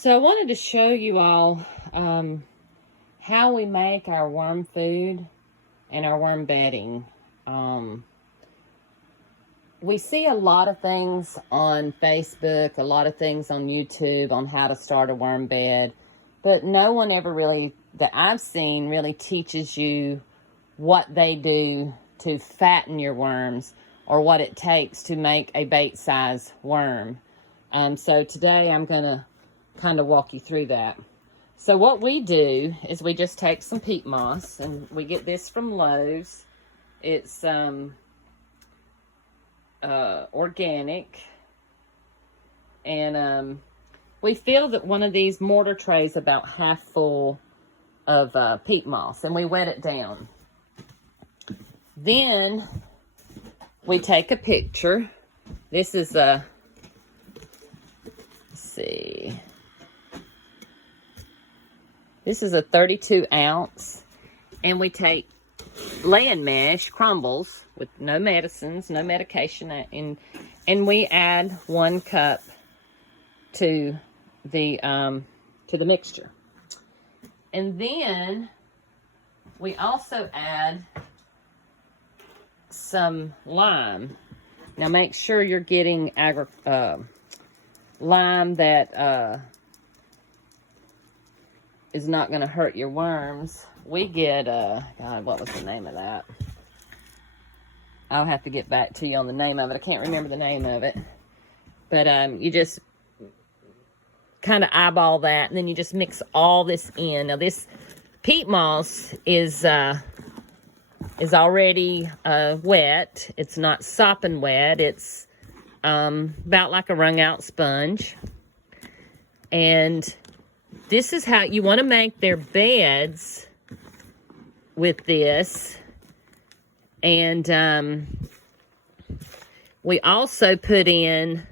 So I wanted to show you all how we make our worm food and our worm bedding. We see a lot of things on Facebook, a lot of things on YouTube on how to start a worm bed, but no one ever really, that I've seen, really teaches you what they do to fatten your worms or what it takes to make a bait size worm. So today I'm going to kind of walk you through that. So what we do is we just take some peat moss, and we get this from Lowe's. It's organic, and we fill that one of these mortar trays about half full of peat moss, and we wet it down. Then we take a picture. This is a, let's see, this is a 32 ounce, and we take land mesh crumbles with no medicines, no medication, and we add 1 cup to the mixture. And then we also add some lime. Now make sure you're getting lime that is not going to hurt your worms. We get, God, what was the name of that? I'll have to get back to you on the name of it. I can't remember the name of it. But you just kind of eyeball that, and then you just mix all this in. Now this peat moss is already wet. It's not sopping wet. It's about like a wrung out sponge. And this is how you want to make their beds with this. And we also put in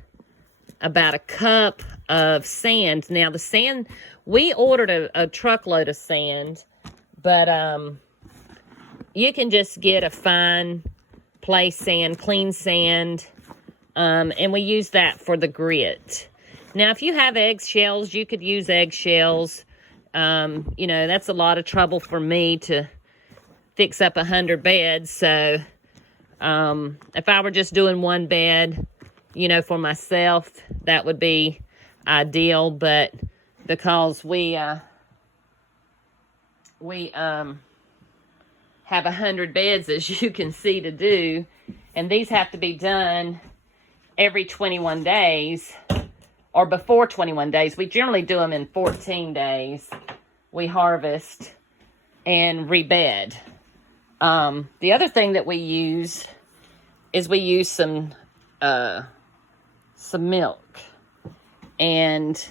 about a cup of sand. Now the sand, we ordered a truckload of sand, but you can just get a fine play sand, clean sand, and we use that for the grit. Now, if you have eggshells, you could use eggshells. You know, that's a lot of trouble for me to fix up 100 beds. So, if I were just doing one bed, you know, for myself, that would be ideal. But because we have 100 beds, as you can see, to do, and these have to be done every 21 days. Or before 21 days. We generally do them in 14 days. We harvest and rebed. The other thing that we use is we use some milk. And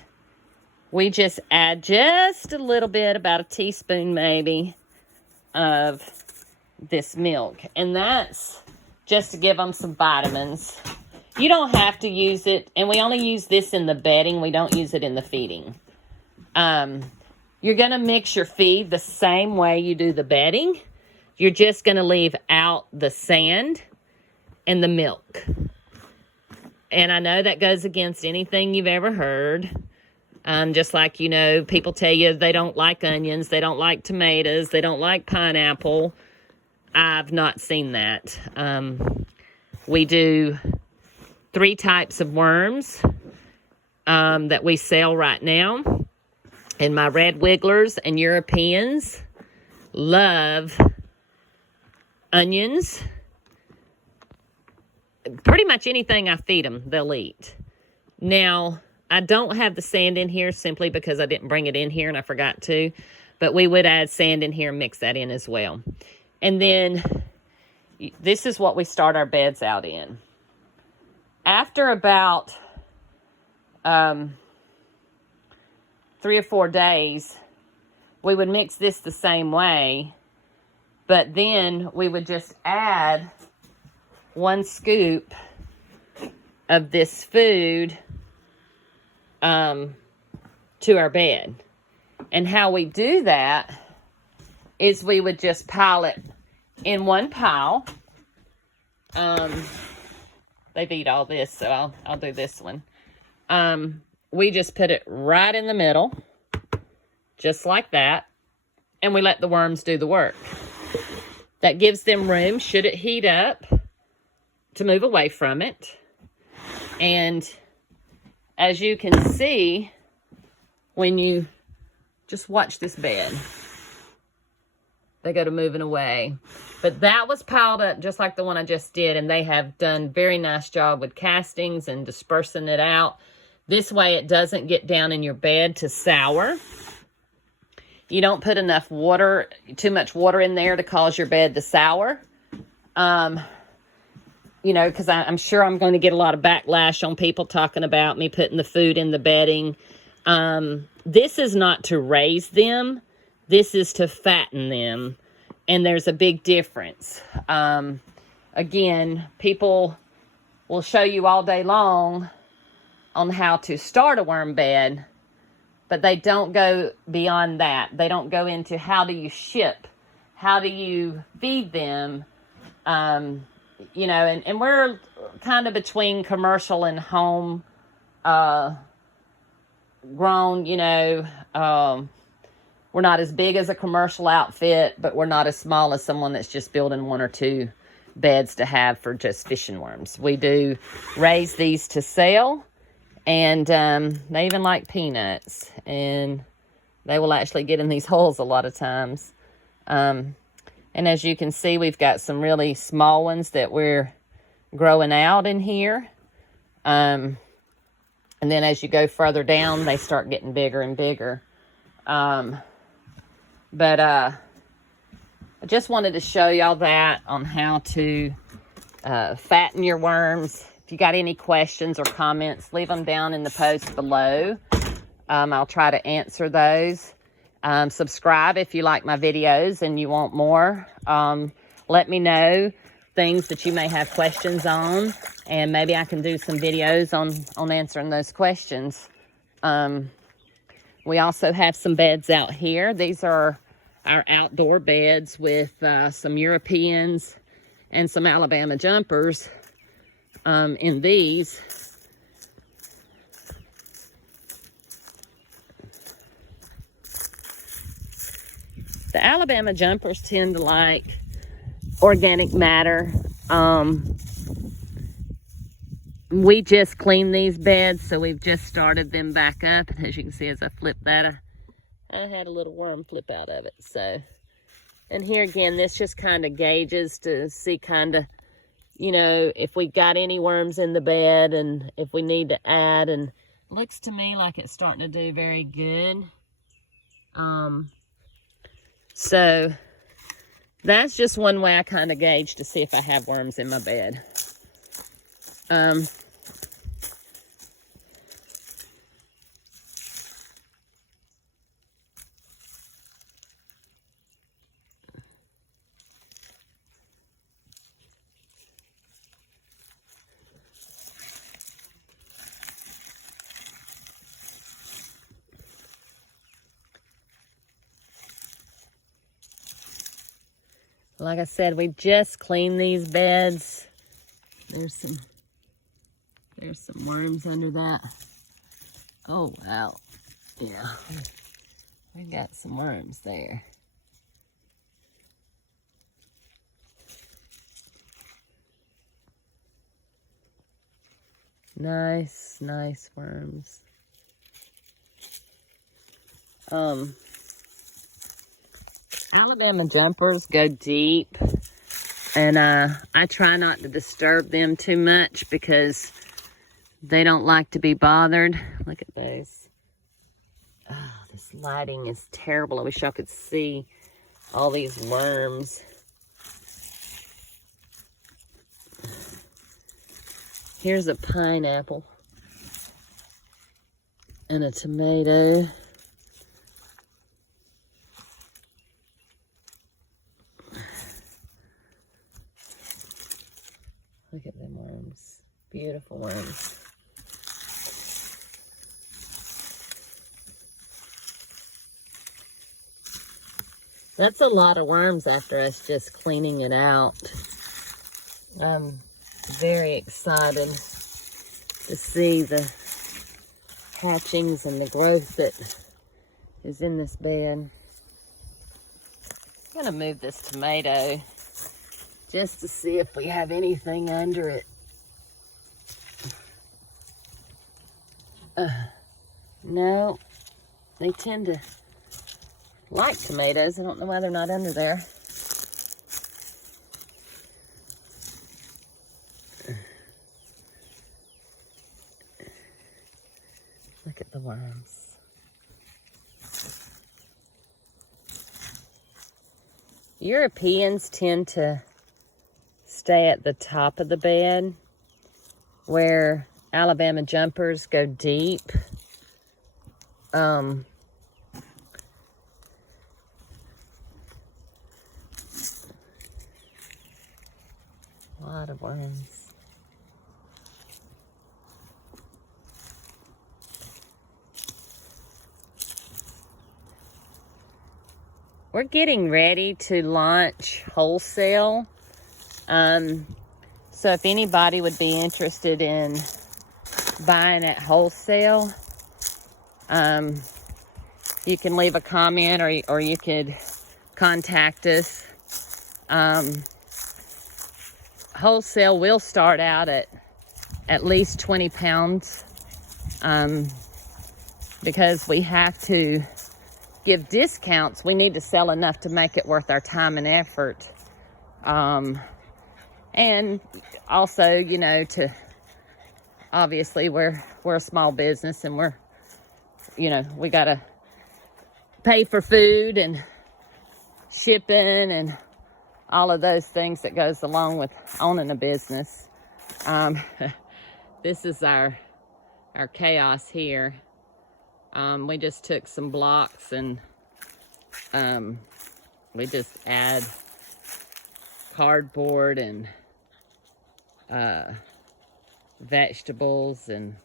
we just add just a little bit, about a teaspoon maybe, of this milk. And that's just to give them some vitamins. You don't have to use it, and we only use this in the bedding. We don't use it in the feeding. You're going to mix your feed the same way you do the bedding. You're just going to leave out the sand and the milk. And I know that goes against anything you've ever heard. Just like, you know, people tell you they don't like onions, they don't like tomatoes, they don't like pineapple. I've not seen that. We do 3 types of worms that we sell right now. And my red wigglers and Europeans love onions. Pretty much anything I feed them, they'll eat. Now, I don't have the sand in here simply because I didn't bring it in here and I forgot to. But we would add sand in here and mix that in as well. And then this is what we start our beds out in. After about 3 or 4 days, we would mix this the same way, but then we would just add 1 scoop of this food to our bed. And how we do that is we would just pile it in one pile. They've eat all this, so I'll do this one. we just put it right in the middle, just like that, and we let the worms do the work. That gives them room, should it heat up, to move away from it. And as you can see, when you just watch this bed, they go to moving away. But that was piled up just like the one I just did, and they have done a very nice job with castings and dispersing it out. This way it doesn't get down in your bed to sour. You don't put enough water, too much water in there to cause your bed to sour. You know, because I'm sure I'm going to get a lot of backlash on people talking about me putting the food in the bedding. This is not to raise them. This is to fatten them. And there's a big difference. Again, people will show you all day long on how to start a worm bed, but they don't go beyond that. They don't go into how do you ship, how do you feed them, you know, and we're kind of between commercial and home grown, you know. We're not as big as a commercial outfit, but we're not as small as someone that's just building 1 or 2 beds to have for just fishing worms. We do raise these to sell, and they even like peanuts, and they will actually get in these holes a lot of times. And as you can see, we've got some really small ones that we're growing out in here. And then as you go further down, they start getting bigger and bigger. But I just wanted to show y'all that on how to fatten your worms. If you got any questions or comments, leave them down in the post below. I'll try to answer those. Subscribe if you like my videos and you want more. Let me know things that you may have questions on, and maybe I can do some videos on answering those questions. We also have some beds out here. These are our outdoor beds with some Europeans and some Alabama jumpers in these. The Alabama jumpers tend to like organic matter. We just cleaned these beds, so we've just started them back up. And as you can see, as I flip that, I had a little worm flip out of it. So, and here again, this just kind of gauges to see kind of, you know, if we've got any worms in the bed and if we need to add. And looks to me like it's starting to do very good. So that's just one way I kind of gauge to see if I have worms in my bed. Like I said, we just cleaned these beds. There's some worms under that. Oh, wow. Yeah. We got some worms there. Nice, nice worms. Alabama jumpers go deep, and I try not to disturb them too much because they don't like to be bothered. Look at those. Oh, this lighting is terrible. I wish y'all could see all these worms. Here's a pineapple and a tomato. Look at them worms. Beautiful worms. That's a lot of worms after us just cleaning it out. I'm very excited to see the hatchings and the growth that is in this bed. I'm gonna move this tomato just to see if we have anything under it. No, they tend to like tomatoes. I don't know why they're not under there. Look at the worms. Europeans tend to stay at the top of the bed, where Alabama jumpers go deep. A lot of worms. We're getting ready to launch wholesale. So if anybody would be interested in buying at wholesale, you can leave a comment, or you could contact us. Wholesale will start out at least 20 pounds, because we have to give discounts. We need to sell enough to make it worth our time and effort. And also, you know, to obviously we're a small business, and we gotta pay for food and shipping and all of those things that goes along with owning a business. This is our chaos here. We just took some blocks and we just add cardboard and vegetables and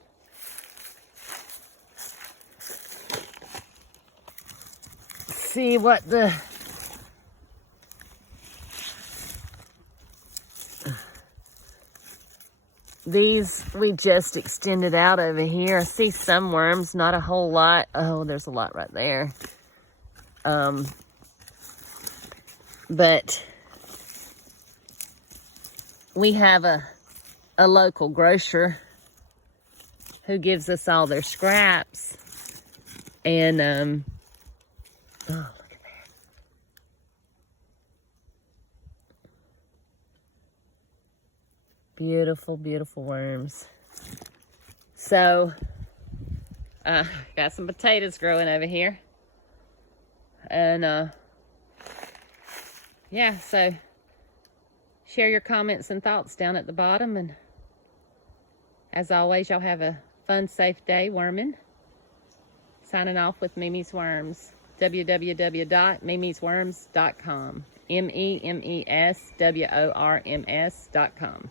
see what these we just extended out over here. I see some worms, not a whole lot. Oh, there's a lot right there. But we have a local grocer who gives us all their scraps. And, oh, look at that. Beautiful, beautiful worms. So, got some potatoes growing over here. And, yeah, so share your comments and thoughts down at the bottom. And as always, y'all have a fun, safe day worming. Signing off with Mimi's Worms. www.mimisworms.com. MEMESWORMS.com.